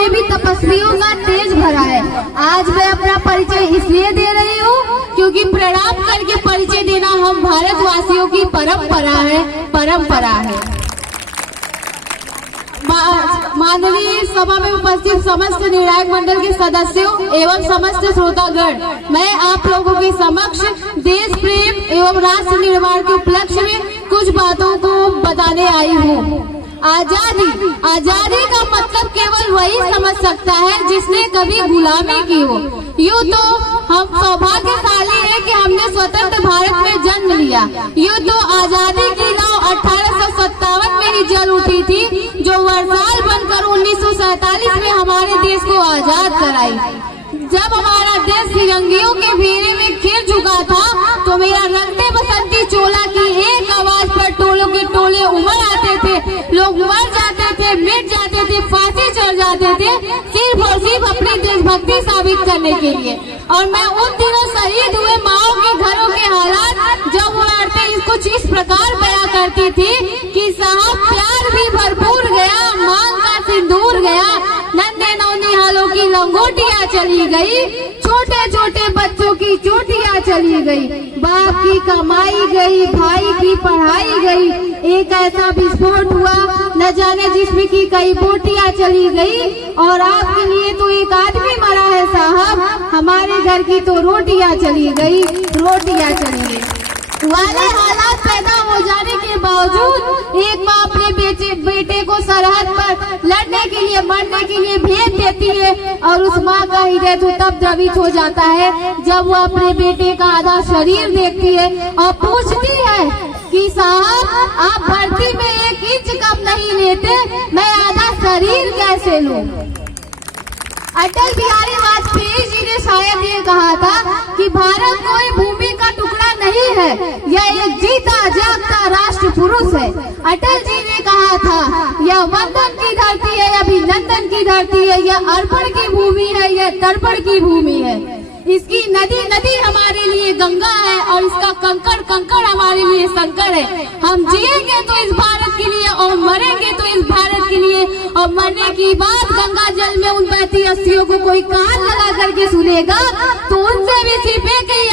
में भी तपस्वियों का तेज भरा है। आज मैं अपना परिचय इसलिए दे रही हूँ क्योंकि प्रणाम करके परिचय देना हम भारतवासियों की परंपरा है। माननीय सभा में उपस्थित समस्त निर्णायक मंडल के सदस्यों एवं समस्त श्रोतागण, मैं आप लोगों के समक्ष देश प्रेम एवं राष्ट्र निर्माण के उपलक्ष्य में कुछ बातों को बताने आई हूँ। आजादी का मतलब केवल वही समझ सकता है जिसने कभी गुलामी की हो। यूँ तो हम सौभाग्यशाली है कि हमने स्वतंत्र भारत में जन्म लिया। यूँ तो आजादी की नाव 1857 में ही जल उठी थी, जो वर्षाल बनकर 1947 में हमारे देश को आजाद कराई। जब हमारा देश फिरंगियों के घेरे में घिर चुका था तो मेरा रंगते बसंती चोला की एक आवाज पर टोलों के टोले उमड़ आते थे, लोग मर जाते थे, मिट जाते थे, फांसी चढ़ जाते थे, सिर्फ और सिर्फ अपनी देशभक्ति साबित करने के लिए। और मैं उन दिनों शहीद हुए माओ के घरों के हालात जब वो औरतें कुछ इस प्रकार बयां करती थी कि साहब प्यार भी भरपूर गया, मांग का सिंदूर गया, नन्हे नौनिहालों की लंगोटियां चली गई, छोटे छोटे बच्चों की चोटियां चली गई, बाप की कमाई गई, भाई की पढ़ाई गई, एक ऐसा विस्फोट हुआ न जाने जिसमें की कई बोटियां चली गई। और आपके लिए तो एक आदमी मरा है साहब, हमारे घर की तो रोटियां चली गई, रोटियां चली गई। वाले हालात पैदा हो जाने के बावजूद एक माँ अपने बेटे को सरहद पर लड़ने के लिए, मरने के लिए भेज देती है और उस माँ का हृदय तो तब द्रवित हो जाता है जब वो अपने बेटे का आधा शरीर देखती है और पूछती है कि साहब आप भर्ती में 1 इंच कम नहीं लेते, मैं आधा शरीर कैसे लूं। अटल बिहारी वाजपेयी जी ने शायद ये कहा था कि भारत कोई भूमि का टुकड़ा नहीं है, यह एक जीता जागता राष्ट्र पुरुष है। अटल जी ने कहा था यह वंदन की धरती है, यह अभिनंदन की धरती है, यह अर्पण की भूमि है, यह तर्पण की भूमि है। इसकी नदी हमारे लिए गंगा है और इसका कंकड़ हमारे लिए शंकर है। हम जिएंगे तो इस भारत के लिए और मरेंगे तो इस भारत के लिए, और मरने की बात गंगा जल में उन 35-80 को कोई कान लगा करके सुनेगा तो उनसे भी सिर्फ एक ही